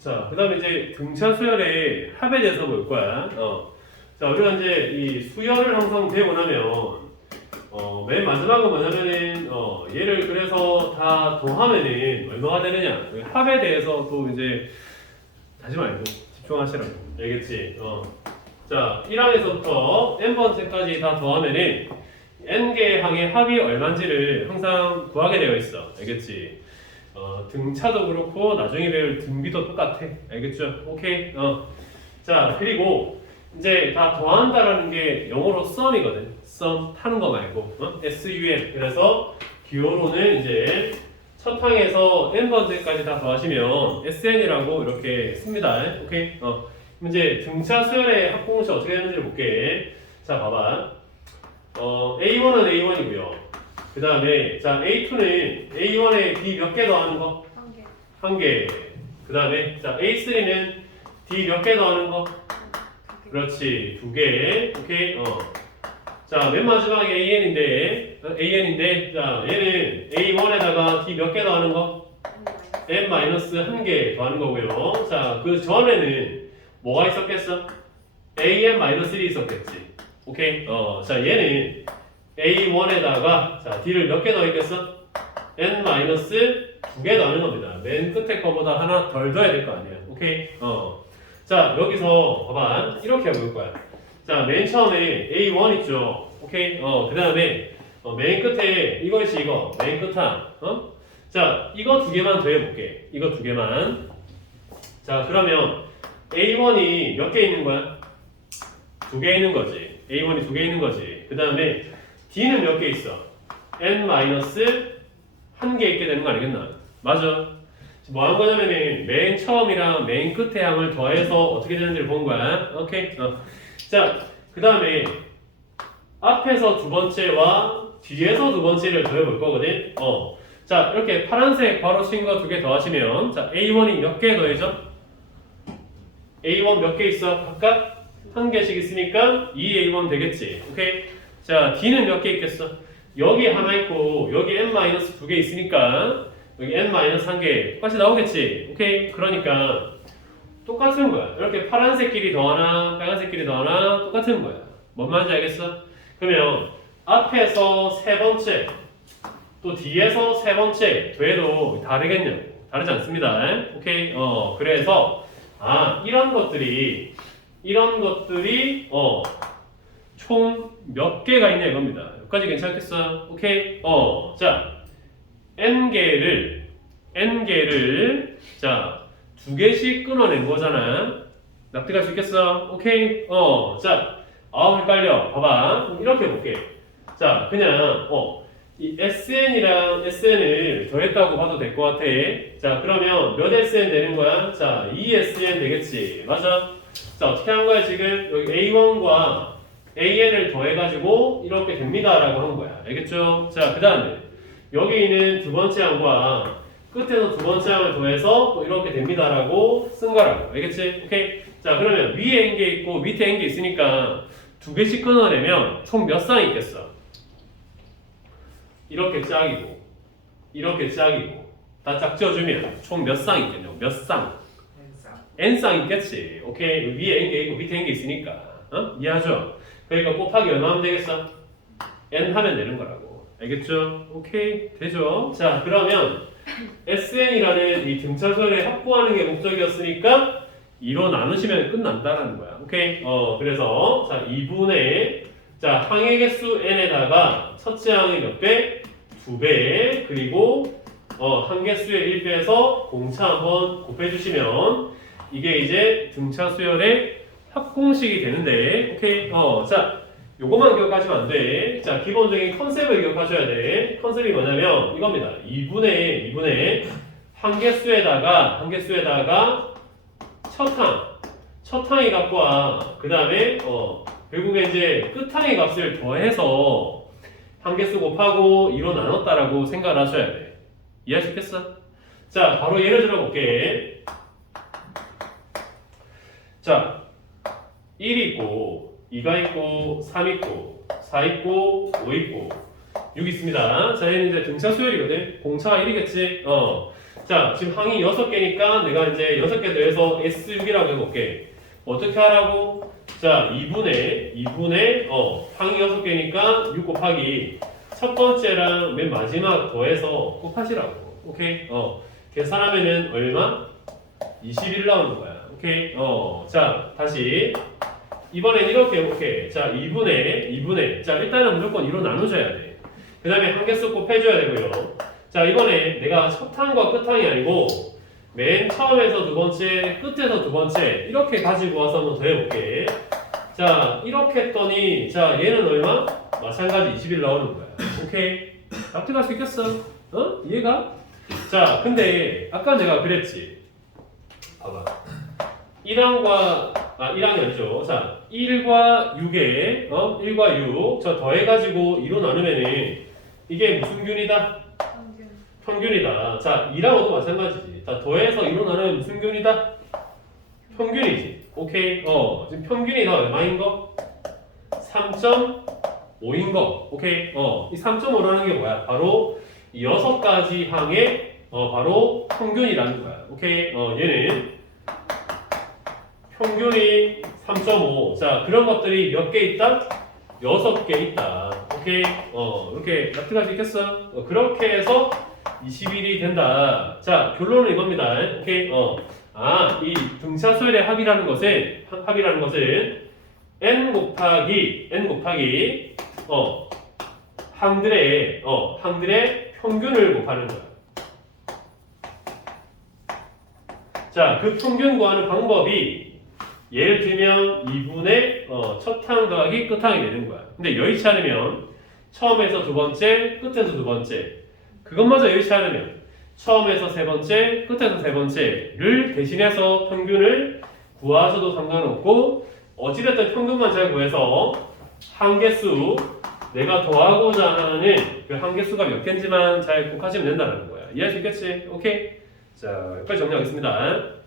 자, 그 다음에 이제 등차 수열의 합에 대해서 볼 거야. 어. 자, 우리가 이제 이 수열을 항상 배우고 나면, 어, 맨 마지막은 뭐냐면은, 어, 얘를 그래서 다 더하면은 얼마가 되느냐. 그 합에 대해서 또 이제, 하지 말고 집중하시라고. 알겠지? 어. 자, 1항에서부터 n번째까지 다 더하면은, n개의 항의 합이 얼마인지를 항상 구하게 되어 있어. 알겠지? 어, 등차도 그렇고 나중에 배울 등비도 똑같아. 알겠죠? 오케이. 어. 자 그리고 이제 다 더한다라는 게 영어로 썸이거든. 썸 타는 거 말고 어? SUM. 그래서 기호로는 이제 첫 항에서 n 번째까지 다 더하시면 SN이라고 이렇게 씁니다. 오케이. 어. 이제 등차 수열의 합공식 어떻게 되는지 볼게. 자 봐봐. 어, A1은 A1이고요. 그 다음에 자 A2는 A1에 D 몇개 더하는 거? 한 개. 한 개. 그 다음에 자 A3는 D 몇 개 더하는 거? 그렇지 두 개. 오케이. 어. 자맨 마지막에 AN인데 어, AN인데 자 얘는 A1에다가 D 몇 개 더하는 거? 한 N 마이너스 한 개 더하는 거고요. 자 그 전에는 뭐가 있었겠어? AN 마이너스 1이 있었겠지. 오케이. 어. 자 얘는 A1에다가 자 D를 몇개 더했겠어? N 마이너스 두개 더하는 겁니다. 맨 끝에 거보다 하나 덜 더해야 될 거 아니야. 오케이. 어. 자 여기서 봐봐 이렇게 해볼 거야. 자맨 처음에 A1 있죠. 오케이. 어. 그 다음에 어, 맨 끝에 이것이 이거 맨 끝함. 어? 자 이거 두 개만 더해볼게. 이거 두 개만. 자 그러면 A1이 몇 개 있는 거야? 두 개 있는 거지. A1이 두 개 있는 거지. 그 다음에 D는 몇 개 있어? N 마이너스 한 개 있게 되는 거 아니겠나? 맞아. 뭐 한 거냐면은 맨 처음이랑 맨 끝에 항을 더해서 어떻게 되는지를 본 거야. 오케이. 어. 자, 그 다음에 앞에서 두 번째와 뒤에서 두 번째를 더해볼 거거든. 어. 자, 이렇게 파란색 바로 친 거 두 개 더하시면 자, A1이 몇 개 더해져? A1 몇 개 있어? 각각 한 개씩 있으니까 2A1 되겠지. 오케이. 자, D는 몇 개 있겠어? 여기 하나 있고 여기 n-두 개 있으니까 여기 n-한 개 똑같이 나오겠지. 오케이. 그러니까 똑같은 거야. 이렇게 파란색끼리 더하나 빨간색끼리 더하나 똑같은 거야. 뭔 말인지 알겠어? 그러면 앞에서 세 번째 또 뒤에서 세 번째 돼도 다르겠냐고. 다르지 않습니다. 오케이. 어, 그래서 아, 이런 것들이 이런 것들이 어, 총 몇 개가 있냐 이겁니다. 여기까지 괜찮겠어? 오케이? 어, 자, n 개를 n 개를 자, 두 개씩 끊어낸 거잖아. 납득할 수 있겠어? 오케이? 어, 자, 아 헷갈려. 봐봐. 이렇게 볼게. 자, 그냥 어, 이 SN이랑 SN을 더했다고 봐도 될 것 같아. 자, 그러면 몇 SN 되는 거야? 자, 2SN 되겠지. 맞아? 자, 어떻게 한 거야, 지금? 여기 A1과 AN을 더해가지고 이렇게 됩니다라고 한 거야. 알겠죠? 자, 그 다음에 여기 있는 두 번째 항과 끝에서 두 번째 항을 더해서 또 이렇게 됩니다라고 쓴 거라고. 알겠지? 오케이? 자, 그러면 위에 n개 있고 밑에 n개 있으니까 두 개씩 끊어내면 총 몇 쌍 있겠어? 이렇게 짝이고 이렇게 짝이고 다 짝지어주면 총 몇 쌍 있겠냐고 몇 쌍? n쌍 있겠지 오케이 위에 n개 있고 밑에 n개 있으니까 어? 이해하죠? 그러니까 곱하기 얼마 하면 되겠어? n 하면 되는 거라고 알겠죠? 오케이 되죠? 자 그러면 sn이라는 이 등차수를 확보하는 게 목적이었으니까 2로 나누시면 끝난다라는 거야 오케이? 어 그래서 자 2분의 자 항의 개수 n에다가 첫째 항의 몇 배? 두 배. 그리고 어, 한 개수의 1배에서 공차 한번 곱해주시면 이게 이제 등차 수열의 합공식이 되는데 오케이 어자 요것만 기억하시면 안 돼. 자 기본적인 컨셉을 기억하셔야 돼. 컨셉이 뭐냐면 이겁니다. 2분의 2분의 한 개수에다가 한 개수에다가 첫 항, 첫 항의 값과 그 다음에 어 결국에 이제 끝항의 값을 더해서 한 개수 곱하고 2로 나눴다라고 생각을 하셔야 돼. 이해하시겠어? 자, 바로 예를 들어 볼게. 자, 1 있고, 2가 있고, 3 있고, 4 있고, 5 있고, 6 있습니다. 자, 얘는 이제 등차 수열이거든. 공차가 1이겠지? 어. 자, 지금 항이 6개니까 내가 이제 6개 더해서 S6이라고 해볼게. 어떻게 하라고? 자, 2분의, 2분의, 어, 항이 6개니까 6 곱하기 첫 번째랑 맨 마지막 더해서 곱하시라고. 오케이? 어, 계산하면은 얼마? 21 나오는 거야. 오케이? 어, 자, 다시. 이번엔 이렇게 해볼게. 자, 2분의, 2분의. 자, 일단은 무조건 2로 나눠줘야 돼. 그 다음에 한 개수 곱해줘야 되고요. 자, 이번에 내가 첫 항과 끝 항이 아니고, 맨 처음에서 두 번째, 끝에서 두 번째, 이렇게 가지고 와서 한번 더 해볼게. 자, 이렇게 했더니, 자, 얘는 얼마? 마찬가지 21 나오는 거야. 오케이? 납득할 수 있겠어? 어? 이해가? 자, 근데, 아까 내가 그랬지. 봐봐. 1항과, 아, 1항이 아니죠. 자, 1과 6에, 어? 1과 6, 저 더해 가지고 2로 나누면은, 이게 무슨 균이다? 평균. 평균이다. 자, 2라고도 마찬가지지. 자, 더해서 2로 나누면 무슨 균이다? 평균이지. 오케이. 어, 지금 평균이 더 얼마인 거? 3.5인 거. 오케이. 어, 이 3.5라는 게 뭐야? 바로 이 여섯 가지 항의 어, 바로 평균이라는 거야. 오케이. 어, 얘는 평균이 3.5. 자, 그런 것들이 몇 개 있다? 여섯 개 있다. 오케이. 어, 이렇게 납득할 수 있겠어? 어, 그렇게 해서 21이 된다. 자, 결론은 이겁니다. 오케이. 어. 아, 이 등차수열의 합이라는 것은 합- 합이라는 것은 n 곱하기 n 곱하기 어 항들의 어 항들의 평균을 곱하는 거야. 자, 그 평균 구하는 방법이 예를 들면 2분의 어, 첫항 더하기 끝항이 되는 거야. 근데 여의치 않으면 처음에서 두 번째, 끝에서 두 번째 그것마저 여의치 않으면 처음에서 세 번째, 끝에서 세 번째를 대신해서 평균을 구하셔도 상관없고 어찌됐든 평균만 잘 구해서 한 개수 내가 더하고자 하는 그 한 개수가 몇 개인지만 잘 곱하시면 된다는 거야. 있겠지? 오케이? 자, 여기까지 정리하겠습니다.